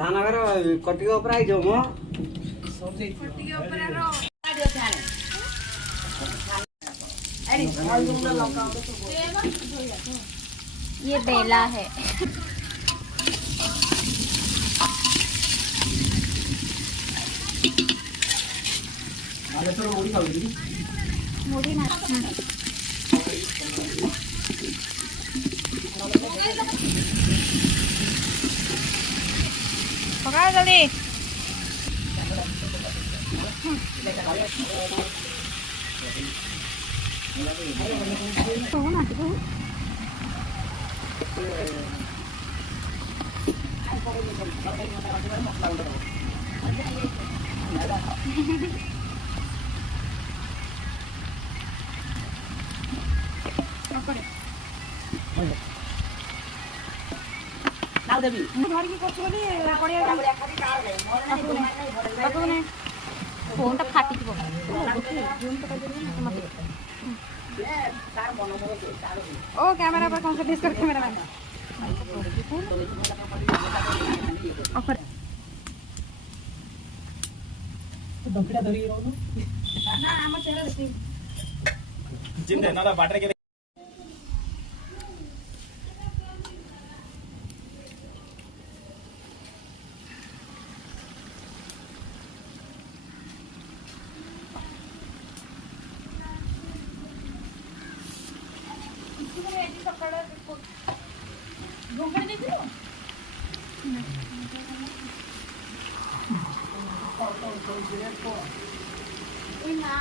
ଧାନଘର କଟିକ ଉପରେ ଆଇଛ ମୋ ये बेला है। मुड़ी ना पकड़ जल्दी। फोन टा फाटी ओ कैमरा पर कॉन्सेंट्रेट कर कैमरा मैन दंपीटा धरी ना हम चेहरा देखी जिम दे ना बाटरे के ना